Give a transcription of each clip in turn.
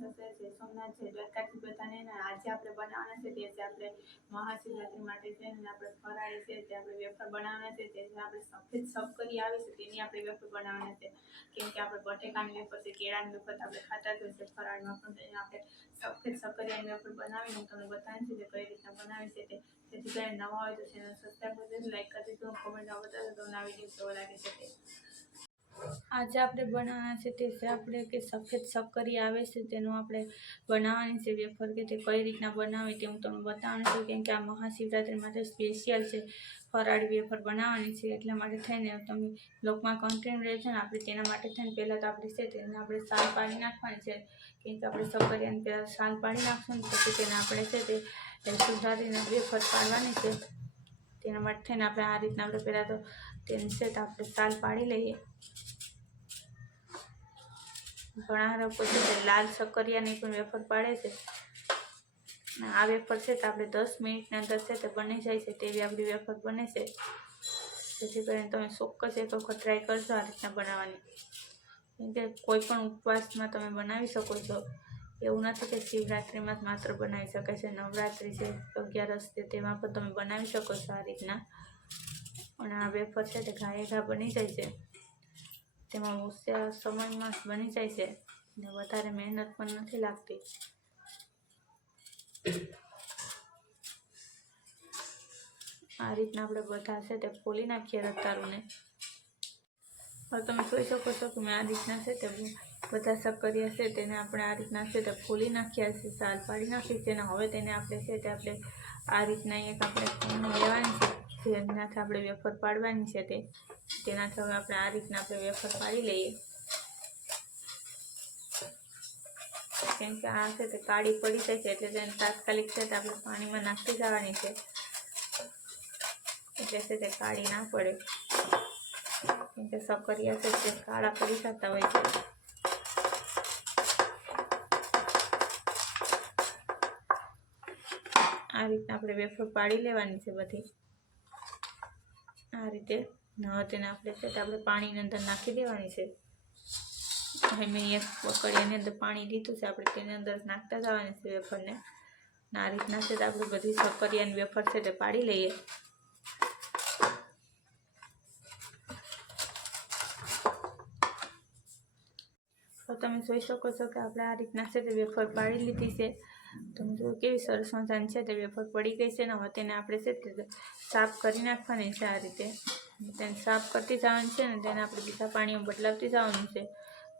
થશે છે? સોમનાથ છે દ્વારકાથી બધાને. ને આજે આપણે બનાવવાના છે તે છે આપણે મહાશિવરાત્રી માટે છે અને આપણે ફરાળી છે, તે આપણે વેફર બનાવવાના છે તે આપણે સફેદ સબકરી આવે છે, તેની આપણે વેફર બનાવવાના છે. કેમ કે આપણે બટેકાની વેફર છે, કેળાની વેફર તો આપણે ખાતા જ હોય છે, ફરાળમાં પણ તેને આપણે સફેદ સકરિયાની વેફર બનાવીને હું તમને બતાવીશ કે કઈ રીતના બનાવી છે તે. જેથી કરીને નવા હોય તો ચેનલ સબસ્ક્રાઈબ કરી દેજો લાઈક કરી દેજો કોમેન્ટમાં બતાવજો, તમને આ વીડિયો કેવો લાગે છે તે. આજે આપણે બનાવવાના છે તે છે આપણે કે સફેદ શક્કરી આવે છે, તેનું આપણે બનાવવાની છે વેફર કે તે કઈ રીતના બનાવે તે હું તમને બતાવવાનું છું, કેમ કે આ મહાશિવરાત્રી માટે સ્પેશિયલ છે ફરાળી વેફર બનાવવાની છે, એટલા માટે થઈને તમે લોકમાં કન્ટિન્યુ રહેજો ને, આપણે તેના માટે થઈને પહેલાં તો આપણે છે તેને આપણે સાલ પાડી નાખવાની છે, કેમ કે આપણે શક્કરિયાને પહેલાં સાલ પાડી નાખશું ને, પછી તેને આપણે છે તે સુધારીને વેફર પાડવાની છે, તેના માટે થઈને આપણે આ રીતના આપણે પહેલાં તો તેને છે તો આપણે સાલ પાડી લઈએ. ઘણા લોકો છે તે લાલ શક્કરિયાની પણ વેફર પાડે છે. આ વેફર છે તો આપણે દસ મિનિટની અંદર છે તે બની જાય છે તેવી આપણી વેફર બને છે. જેથી કરીને તમે ચોક્કસ એક વખત ટ્રાય કરશો આ રીતના બનાવવાની. કેમ કે કોઈ પણ ઉપવાસમાં તમે બનાવી શકો છો. એવું નથી કે શિવરાત્રિમાં જ માત્ર બનાવી શકાય છે. નવરાત્રિ છે, અગિયારસ છે તેમાં પણ તમે બનાવી શકો છો આ રીતના. પણ આ વેફર છે તે ઘાએ ઘા બની જાય છે. તેમાં ઓછા સમયમાં બની જાય છે ને વધારે મહેનત પણ નથી લાગતી. આ રીતના આપણે બધા છે તે ફોલી નાખીએ રતારુને હવે તમે જોઈ શકો છો કે મેં આ રીતના છે તે બધા શક્કરિયા છે, તેને આપણે આ રીતના છે તે ફોલી નાખ્યા છે, સાલ પાડી નાખી છે અને હવે તેને આપણે છે તે આપણે આ રીતના એક આપણે લેવાની છે. જેનાથી આપણે વેફર પાડવાની છે તે, તેનાથી હવે આપણે આ રીતના આપણે વેફર પાડી લઈએ. કેમ કે આ છે તે કાળી પડી જાય છે, એટલે તેને તાત્કાલિક છે તે આપણે પાણીમાં નાખી જવાની છે. એટલે છે તે કાળી ના પડે. કેમ કે સકરિયા છે તે કાળા પડી જતા હોય છે. આ રીતના આપણે વેફર પાડી લેવાની છે બધી. આ રીતે તેને આપણે છે આપણે પાણીની અંદર નાખી દેવાની છે. હવે મેં એક બકડીયાની અંદર પાણી લીધું છે. આપણે તેની અંદર નાખતા જવાની છે વેફરને. આ રીતના છે આપણે બધી સકરિયાની વેફર છે તે પાડી લઈએ. તો તમે જોઈ શકો છો કે આપણે આ રીતના છે તે વેફર પાડી લીધી છે. તમે જુઓ કેવી સરસ મજાની છે તે વેફર પડી ગઈ છે ને હવે તેને આપણે છે તે સાફ કરી નાખવાની છે આ રીતે. તેને સાફ કરતી જવાની છે ને તેને આપણે બીજા પાણીમાં બદલાવતી જવાનું છે.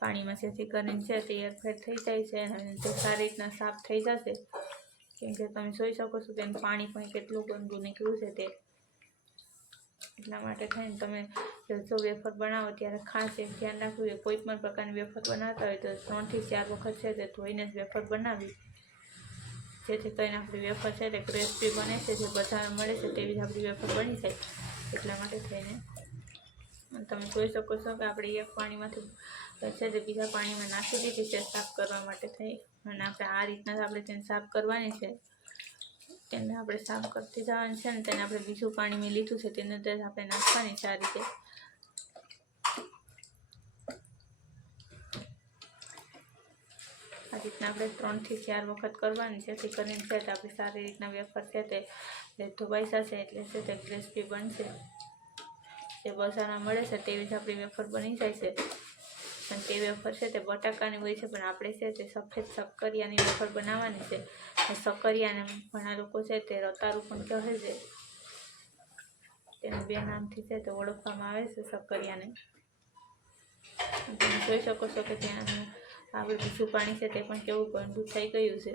પાણીમાં જેથી કરીને છે તે એરફેર થઈ જાય છે અને તે સારી રીતના સાફ થઈ જશે. કેમ કે તમે જોઈ શકો છો તેનું પાણી પણ કેટલું ગંદુ નીકળ્યું છે તે. એટલા માટે થઈને તમે જો વેફર બનાવો ત્યારે ખાસ એ ધ્યાન રાખવું કે કોઈ પણ પ્રકારની વેફર બનાવતા હોય તો ત્રણથી ચાર વખત છે તે ધોઈને જ વેફર બનાવવી જેથી કરીને આપણી વેફર છે તે ક્રિસ્પી બને છે, જે બધાને મળે છે તેવી જ આપણી વેફર બની જાય. એટલા માટે થઈને. તમે જોઈ શકો છો કે આપણે એક પાણીમાંથી છે તે બીજા પાણીમાં નાખી દીધી છે સાફ કરવા માટે થઈ. અને આપણે આ રીતના આપણે તેને સાફ કરવાની છે. તેને આપણે સાફ કરતી જવાની છે ને તેને આપણે બીજું પાણી મેં લીધું છે તેની આપણે નાખવાની છે આ રીતે. આ રીતના આપણે ત્રણથી ચાર વખત કરવાની જેથી કરીને છે તે આપણી સારી રીતના વેફર છે તે ધોવાઈ જશે એટલે છે તે ક્રિસ્પી બનશે. જે બજારમાં મળે છે તેવી જ આપણી વેફર બની જાય છે. અને તે વેફર છે તે બટાકાની હોય છે, પણ આપણે છે તે સફેદ શક્કરિયાની વેફર બનાવવાની છે. એ શક્કરિયાને ઘણા લોકો છે તે રતારું પણ કહે છે. તેના બે નામથી છે તે ઓળખવામાં આવે છે શક્કરિયાને તમે જોઈ શકો છો કે ત્યાં આપણે બીજું પાણી છે તે પણ કેવું ગંદુ થઈ ગયું છે.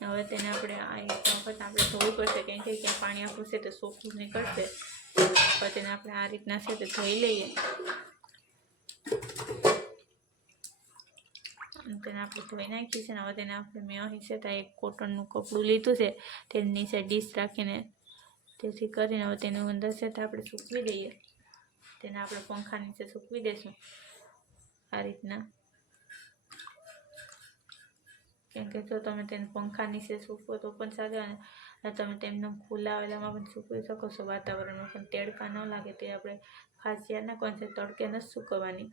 હવે તેને આપણે આ એક વખત આપણે ધોવું પડશે, કેમ કે ક્યાં પાણી આપણું છે તે ચોખ્ખું નીકળશે. હવે તેને આપણે આ રીતના છે તે ધોઈ લઈએ. તેને આપણે ધોઈ નાખી છે ને હવે તેને આપણે મેં અહીં છે ત્યાં એક કોટનનું કપડું લીધું છે તેની નીચે ડીશ રાખીને તેથી કરીને હવે તેનું અંદર છે તે આપણે સૂકવી દઈએ. તેને આપણે પંખા નીચે સૂકવી દઈશું આ રીતના. કેમ કે જો તમે તેને પંખા નીચે સૂકવો તો પણ સારું અને તમે તેમને ખુલ્લા આવેલામાં પણ સૂકવી શકો છો વાતાવરણમાં પણ તેડકા ન લાગે તે આપણે ખાસ ધ્યાન કોણ છે? તડકે નથી સૂકવવાની.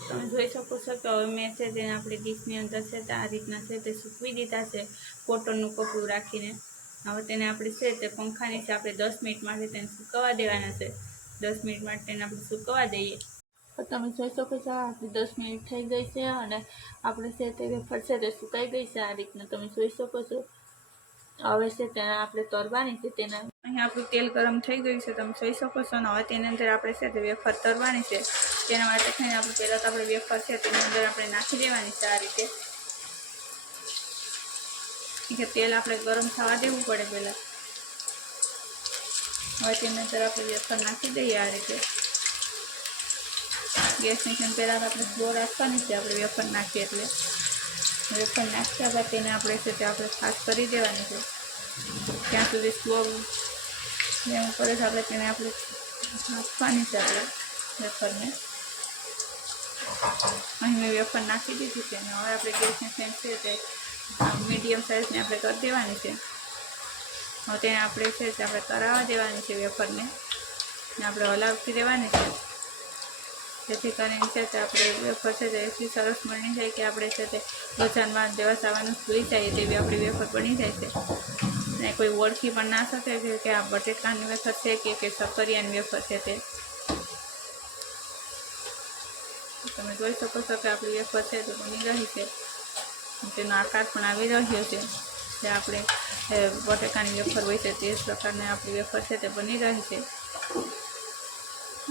તમે જોઈ શકો છો કે હવે મેં છે તેને આપણી ડીશની અંદર છે તે આ રીતના છે તે સૂકવી દીધા છે કોટનનું કપડું રાખીને. હવે તેને આપણે છે તે પંખા નીચે આપણે દસ મિનિટ માટે તેને સૂકવવા દેવાના છે. દસ મિનિટ માટે તેને આપણે સુકવવા દઈએ. તમે જોઈ શકો છો આપણી દસ મિનિટ થઈ ગઈ છે અને આપણે છે તે વેફર છે તે સુકાઈ ગઈ છે, આ રીતના તમે જોઈ શકો છો. હવે છે તેને આપણે તરવાની છે તેના. અહીંયા આપણું તેલ ગરમ થઈ ગયું છે, તમે જોઈ શકો છો અને હવે તેની અંદર આપણે છે તે વેફર તરવાની છે. તેના માટે થઈને આપણે પહેલાં તો આપણે વેફર છે તેની અંદર આપણે નાખી દેવાની છે આ રીતે. કે તેલ આપણે ગરમ થવા દેવું પડે પહેલાં. હવે તેની અંદર આપણે વેફર નાખી દઈએ આ રીતે. ગેસની ફ્લેમ પહેલાં આપણે સ્લો રાખવાની છે, આપણે વેફર નાખીએ એટલે. વેફર નાખ્યા બાદ તેને આપણે છે તે આપણે ખાસ કરી દેવાની છે. ત્યાં સુધી સ્લો ફ્લેમ ઉપર જ આપણે તેને આપણે નાખવાની છે આપણે વેફરને. અહીં મેં વેફર નાખી દીધી છે અને હવે આપણે ગેસની ફ્લેમ છે તે મીડિયમ સાઇઝની આપણે કરી દેવાની છે. હવે તેને આપણે છે તે આપણે કરાવવા દેવાની છે વેફરને ને આપણે હલાવતી દેવાની છે. જેથી કરીને છે તે આપણે વેફર છે તે એટલી સરસ બની જાય કે આપણે છે તે બજારમાં દેવા આવવાનું ભૂલી જાય તેવી આપણી વેફર બની જાય છે. અને કોઈ ઓળખી પણ ના શકે કે આ બટેકાની વેફર છે કે કે સફરિયાની વેફર છે તે. તમે જોઈ શકો છો કે આપણી વેફર છે તે બની રહી છે. તેનો આકાર પણ આવી રહ્યો છે. જે આપણે બટેકાની વેફર હોય છે તે જ પ્રકારની આપણી વેફર છે તે બની રહી છે.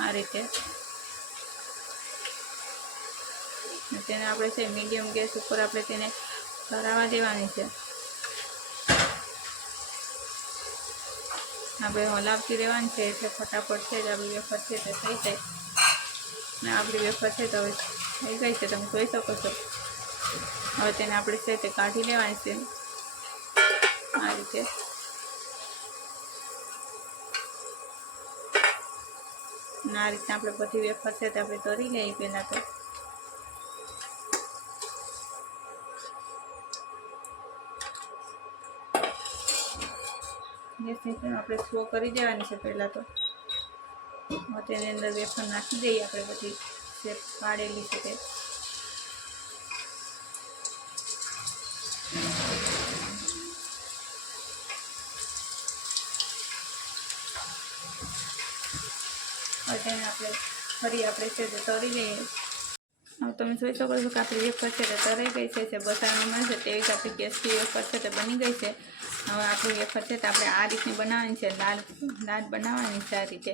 આ રીતે અને તેને આપણે છે મીડિયમ ગેસ ઉપર આપણે તેને ભરાવા દેવાની છે. આપણે હલાવતી રહેવાની છે એટલે ફટાફટ છે જ આપણી વેફર છે તે થઈ જાય. અને આપણી વેફર છે તો હવે થઈ ગઈ છે, તમે જોઈ શકો છો. હવે તેને આપણે છે તે કાઢી લેવાની છે. આ રીતે. આ રીતના આપણે બધી વેફર છે તે આપણે તરી લઈએ પહેલાં તો. ગેસની ફ્લેમ આપણે સ્લો કરી દેવાની છે પહેલાં તો. તેની અંદર વેફર નાખી દઈએ આપણે બધી શેપ પાડેલી છે તે. તેને આપણે ફરી આપણે છે તે તરી લઈએ. હવે તમે જોઈ શકો છો કે આપણી વેફર છે તે તરાઈ ગઈ છે, જે બસારમાં મળશે તેવી જ આપણી ગેસની વેફર છે તે બની ગઈ છે. હવે આપણી વેફર છે તે આપણે આ રીતની બનાવવાની છે લાલ લાલ બનાવવાની છે આ રીતે.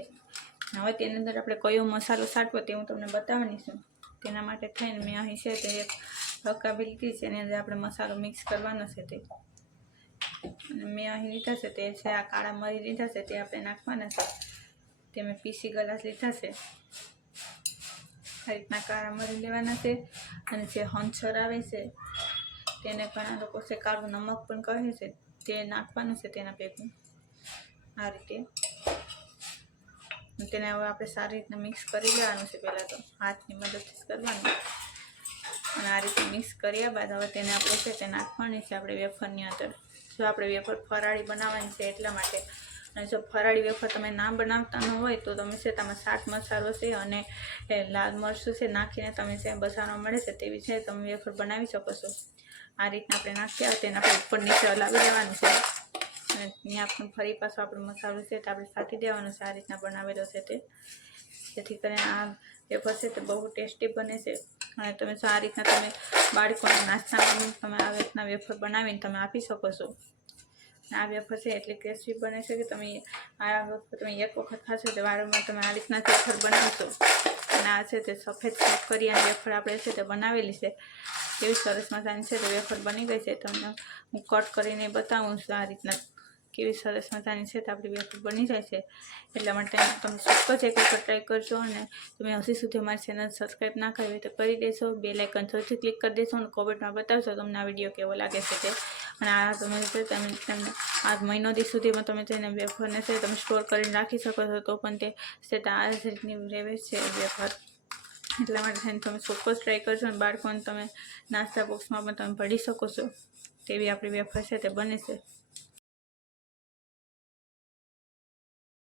હવે તેની અંદર આપણે કયો મસાલો છાંટવો તે હું તમને બતાવવાની છું. તેના માટે થઈને મેં અહીં છે તે એક રકાબી લીધી છે, એની અંદર આપણે મસાલો મિક્સ કરવાનો છે તે. અને મેં અહીં લીધા છે તે છે, આ કાળા મરી લીધા છે, તે આપણે નાખવાના છે. તે મેં પીસી ગલાસ લીધા છે. આ રીતના કાળા મરી લેવાના છે અને જે હંછર આવે છે તેને ઘણા લોકો છે કાળું નમક પણ કહે છે તે નાખવાનું છે તેના ભેગું. આ રીતે. તેને હવે આપણે સારી રીતના મિક્સ કરી લેવાનું છે પહેલાં તો. હાથની મદદથી કરવાનું. અને આ રીતે મિક્સ કર્યા બાદ હવે તેને આપણે છે તે નાખવાની છે આપણે વેફરની અંદર. જો આપણે વેફર ફરાળી બનાવવાની છે એટલા માટે અને જો ફરાળી વેફર તમે ના બનાવતા ન હોય તો તમે છે તમે શાક મસાલો છે અને લાલ મરચું છે નાખીને તમે છે બજારમાં મળે છે તેવી છે તમે વેફર બનાવી શકો છો. આ રીતના આપણે નાખ્યા તેના આપણે ઉપર નીચે લાવી દેવાનું છે. અને ત્યાં પણ ફરી પાછો આપણો મસાલો છે તે આપણે ફાટી દેવાનો છે, આ રીતના બનાવેલો છે તે. જેથી કરીને આ વેફર છે તે બહુ ટેસ્ટી બને છે. અને તમે જો આ રીતના તમે બાળકોને નાસ્તામાં તમે આ રીતના વેફર બનાવીને તમે આપી શકો છો. આ વેફર છે એટલી ક્રિસ્પી બને છે કે તમે આ વખત તમે એક વખત ખાશો તો વારંવાર તમે આ રીતના વેફર બનાવશો, અને આ છે તે સફેદ કરિયાની વેફર આપણે છે તે બનાવેલી છે. એવી સરસ મજાની છે તે વેફર બની ગઈ છે. તમને હું કટ કરીને બતાવું છું આ રીતના. કેવી સરસ મજાની છે તો આપણી વેફર બની જાય છે. એટલા માટે તમે ચોક્કસ એક વખત ટ્રાય કરશો અને તમે હજી સુધી અમારી ચેનલ સબસ્ક્રાઈબ ના કરી તો કરી દેશો બે લાઇકન જરૂરથી ક્લિક કરી દેશો અને કોમેન્ટમાં બતાવશો તમને આ વીડિયો કેવો લાગે છે તે. અને આ તમે તમે તમને આ મહિનો દી સુધીમાં તમે તેને વેફરને છે તમે સ્ટોર કરીને રાખી શકો છો તો પણ તે છે આ રીતની રહેવે છે વેફર એટલા માટે થઈને તમે ચોક્કસ ટ્રાય કરશો અને બાળકોને તમે નાસ્તા બોક્સમાં પણ તમે ભરી શકો છો. તેવી આપણી વેફર છે તે બને છે.